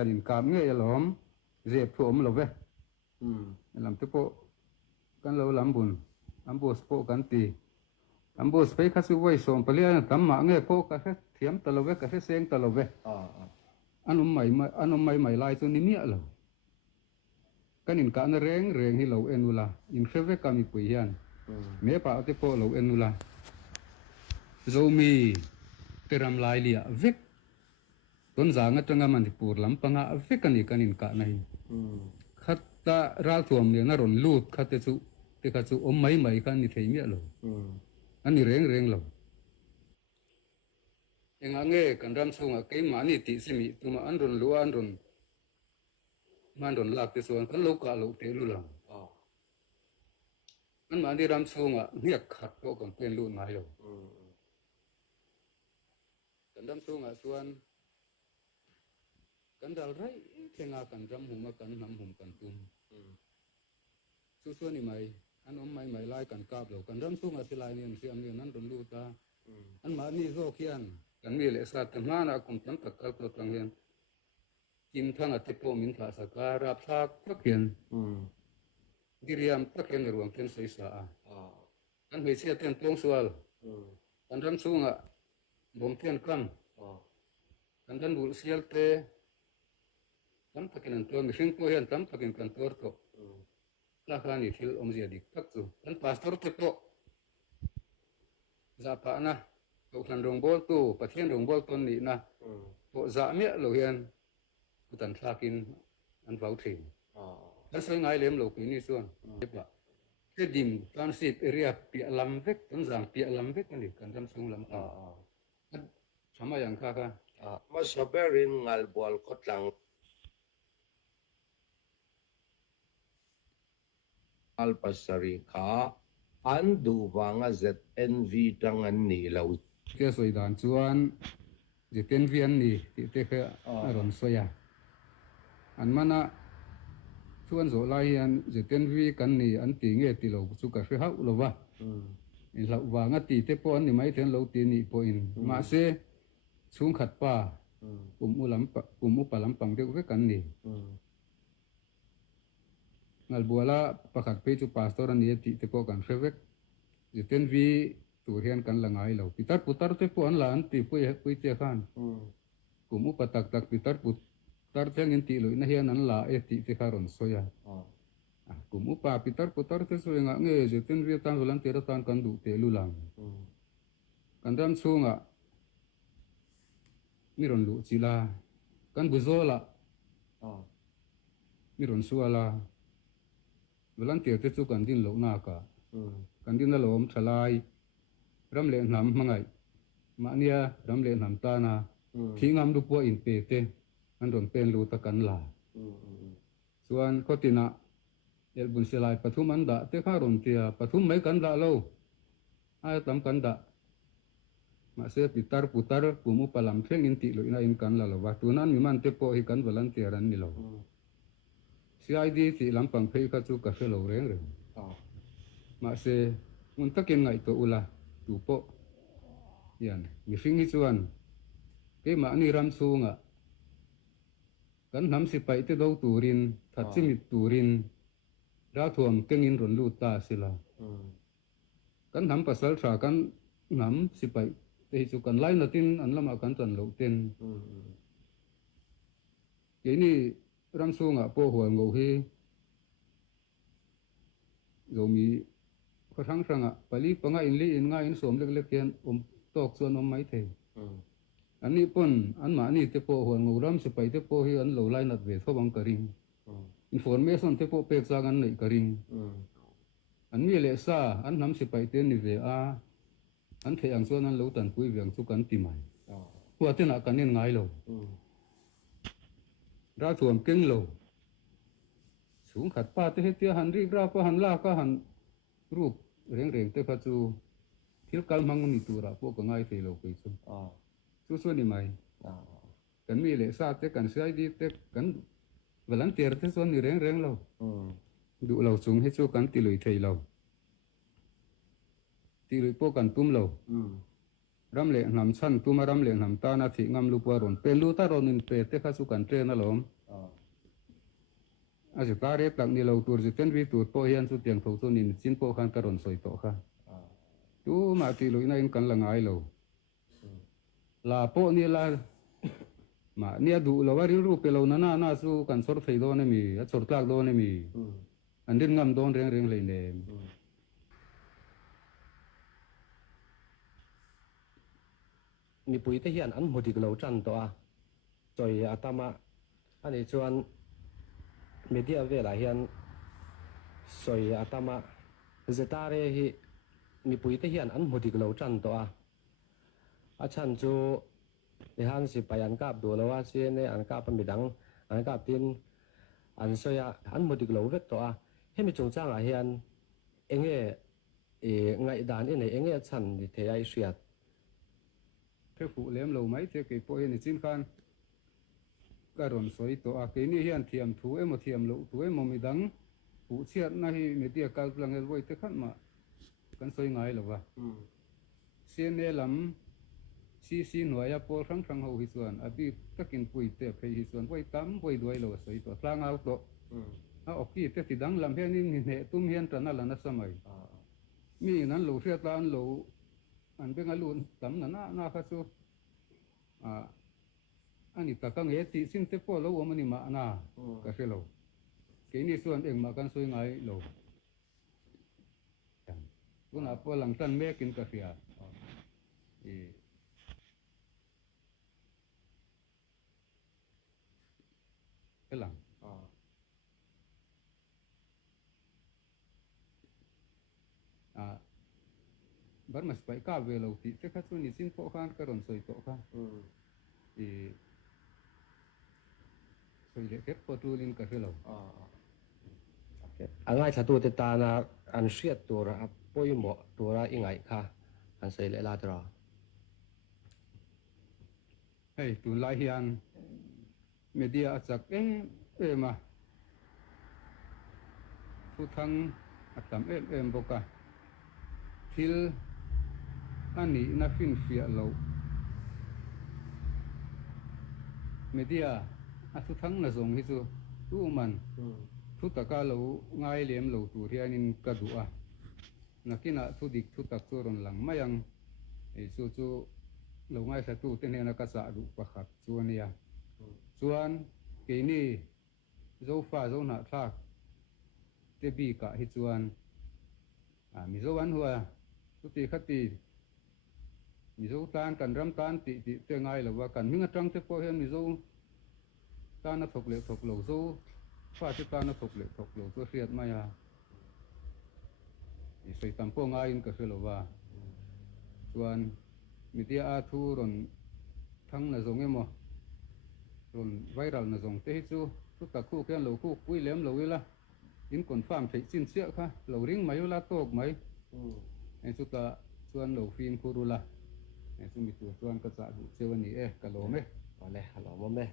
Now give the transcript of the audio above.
กันอินกามเงี้ยหลอมเรียบถ่วมเราเว้ลำที่โปกันเราลำบุญอัมโบสโปกันตีอัมโบสไปคัสุไว้ส่งไปเลี้ยงตั้มมาเงี้ยโปกะเฮ็ดเทียมตะเราเว้กะเฮ็ดเสียงตะเราเว้อันนั้นใหม่ลายตัวนี้เนี่ยเรากันอินการเร่งให้เราเอ็นุลาอินเฟเวกามีปุยยันเมื่อป่าที่โปเราเอ็นุลาโจมีเตรำลายเลียเวกต้นจางจังมันที่ปูรลำปังอาเวกันอีกันอินกะในขัดตาราถ่วมเนี่ยนรนลูดขัดเตขัดสุอมไม่กันนี่เทียมเนี่ยเราอันนี้เร่งเราเองเงี้ยกันรำสูงอ่ะเกี่ยมันนี่ติสิมีตัวมันรนลัวอันรนมันรนลักที่ส่วนกันลูกกะลูกเตลุลังอันมันนี่รำสูงอ่ะเนี่ยขัดโตกันเป็นลูกนายเรากันรำสูงอ่ะส่วนกันดาลไรเท่งากันรำหุมกันนำหุมกันตุ้มส่วนนี่ไม่อันนั้นไม่ไล่กันกาบเรากันรำสูงอ่ะสิไลเนี่ยเสียงเนี่ยนั้นรนลูตาอันมานี่โซเขียนกันมีเลสระตั้งนาคุมตั้งตะกัลตัวตั้งเห็นกินทั้งอาทิตย์โปมินทาสการัพทักตักเห็นดิเรียมตักเห็นรวมเป็นศีรษะอันไม่เชื่อเต็มตรงส่วนอันรำสูงอ่ะบ่มเทียนกันอันนั้นบุษเสียลเตตั้มตักเห็นตัวมิสิงโปเห็นตั้มตักเห็นกันตัวโตลาคานิทิลอมเสียดิตักตัวอันพาสตอร์เตโตจะปะนะตัวทันรงบอลตัวประเทศรงบอลตัวนี้นะพวกจะมีเราเห็นกุตันทากินอันฟ้าถิ่นแล้วส่วนไงเลี้ยมเราปีนี้ส่วนเจ็บละแค่ดิมตอนสิบเรียบเปียลำเวกต้นจางเปียลำเวกนี่กันทำสูงลำต่ำทำมาอย่างข้าค่ะมาสเปรินงัลบอลก็ตังอัลปัสริกาอันดูวังอาเซตเอ็นวีตังอันนี้เราแค่สวยด่านส่วนจะเป็นเวียนนี่ที่เตะแค่อารมณ์สวยอันมันนะส่วนโซลายอันจะเป็นวีกันนี่อันตีเงี้ยตีเราสุกัดเท้าเราว่าเราว่างัดตีเตะปอนนี่ไม่ถึงเราตีนี่ปอินมาเสสูงขัดป่ากลุ่มอุปลัมปังเด็กเวกันนี่งัลบัวละประคัดไปจุปาสตอรันนี่ตีเตะปอกันเฟเวกจะเป็นวีตัวเรียนกันละไงเราพิตาพุตาร์เตปอนหลานตีปุยเจ้าขันกลุ่มอุปตักพิตาพุตาร์เทียงอินตีลุยนะเฮียนันละตีเจ้าขารอนสอยกลุ่มอุปพิตาพุตาร์เตสวยงะเงี้ยจะเป็นวีตันสุลันเตระตันกันดูเตลุลังกันดำสูงมิรอนลุจิลากันบุโซละมิรอนสัวละสุลันเตเตสุกันดินโลนากากันดินละลมทลายรำเล่นน้ำมังไงมาเนี่ยรำเล่นน้ำตานาทิ้งงามดูปัวอินเปเตอันโดนเป็นรูตะกันลาส่วนข้อตินะเอลบุญเสลายปฐุมันดะเตข้ารอนเตียปฐุมไม่กันดะเล่าไอ้ตำกันดะมาเสปิตาร์ปุตาร์ปุมุปลัมเพ่งอินติลุอินาอินกันละละวัตุนั้นมีมันเตโปฮิกันวัลันเตียรันนี่เราซีไอดีที่ลำปังเพย์ข้าจูกาเฟลเราเร่งมาเสมุนตะเกียงไงตัวอุลาตุโปยันมีฟิงฮิจวนเกี่ยมาอันนี้รำสูงกันน้ำสิไปที่ดาวตูรินทัดซิมิตูรินราถ่วมเก่งินรนลูตาสิลากันน้ำปัสสาวะกันน้ำสิไปแต่ฮิจุกันไล่นาตินอันละมากันจันลูเต็นเกี่ยนี่รำสูงโปหัวงูฮีเรามีก็ทั้งสังไปลีปังอินลีอินง่ายอินสมเล็กๆเย็นตอกส่วนไม่เทอันนี้ปนอันมานี่เตโปหัวงูรำสิไปเตโปฮีอันเหลาไล่นัดเวทเขาบังกริงอินฟอร์เมชันเตโปเปกซากันในกริงอันมีเลซ่าอันน้ำสิไปเตนิเวอาอันเทียงส่วนนั้นเหลาตันปุยเวียงสุกันติมัยหัวเตนักกันยังไงเราราถ่วมเก่งเราสูงขัดป้าเตเตียหันรีกราปหันลาก็หันรูปเร่งเตพัจูทิลกัลมังนิตูระพวกง่ายเทโลไปส่วนนี่ไหมกันมีเลสาเตกันเสียดีเตกันเวลันเตียร์เตส่วนนี่เร่งเราดูเราสูงให้สู้กันติลุยเทเราติลุยพวกกันตุ้มเรา ram le nam chan tu ma ram le nam ta na thi ngam lu pa ron pe lu ta ron in pe te kha su kan tre na lom a se ta re tak ni lo tur ji ten vi tur po hian su tiang tho chu nin chin po khan ka ron soi to kha tu ma ti lu na in kan la ngai lo la po ni la mà nia đủ lo wa ru pe lo na na su kan sor thei do ne mi a sor tlak do ne mi an din ngam don reng reng le ne mi pui te hian an hmudik lo tran to a choi atama ani chuan media vela hian soi atama zetare hi mi pui te hian an hmudik lo tran to a chan chu ni han si payan kap do lo wa si ne an kap midang an kap tin an soya an hmudik lo vek to a hemi chung chang a hian enge ngai dan ene enge chan ni the ai hriat thế phụ lem lo mai thế cái po hian chin khan ka ron soi to a ke ni hian thiam thu emo thiam lo tu emo mi dang phụ chiat na hi media kal lang el voi te khan ma kan soi ngai lo wa sen ne lam si noya por thang thang ho hi chuan abi takin pui te phei hi chuan voi tam voi duai lo soi to tlang au to a oki te ti dang lam hian in ne tum hian tana la na samai mi nan lo hria tan lo an benga lun tam na kha chu ani ta ka nge ti sin te po lo o mani ma na ka se lo ke ni chuan eng ma kan soi ngai lo kuna po lang tan me kin ka ria cái lằng bắt mà phải cả về lâu thì chắc chắn là xin phổ khan cái đòn soi tổ khan thì soi để kết phổ tu lên cái lâu angai thatu te ta na an hriat tur a poimo tura ingai kha an sei le la tra hey tu lai hian media chắc mà thu thăng atam em boka thil ani na fin fia lo media thu thăng na zong hi chu tu man thu taka lo ngai lem lo tu hianin ka du a nakina thu dik thu tak chu ron lang mayang chu lo ngai sa tu ten na ka sa du pakhat chu ania chuan ke ni zo fa zo na thak te bi ka hi chuan mi zo an hua tu ti khati mi zo tan kan ram tan ti te ngai lo wa kan minga tang te po hian mi zo tan na thok lo zo fa te tan na thok lo to hriat maya i sei tam po ngai in ka se lo wa chuan mi dia a thu ron thang na zong emo ron viral na zong te hi chu tu ta khu ken lo khu pui lem lo ila in confirm thei chin sia kha lo ring mai la tok mai en chu ta chuan lo fin khurula en chu mi tu chuan ka cha du chewani ka lo me ole halo mo me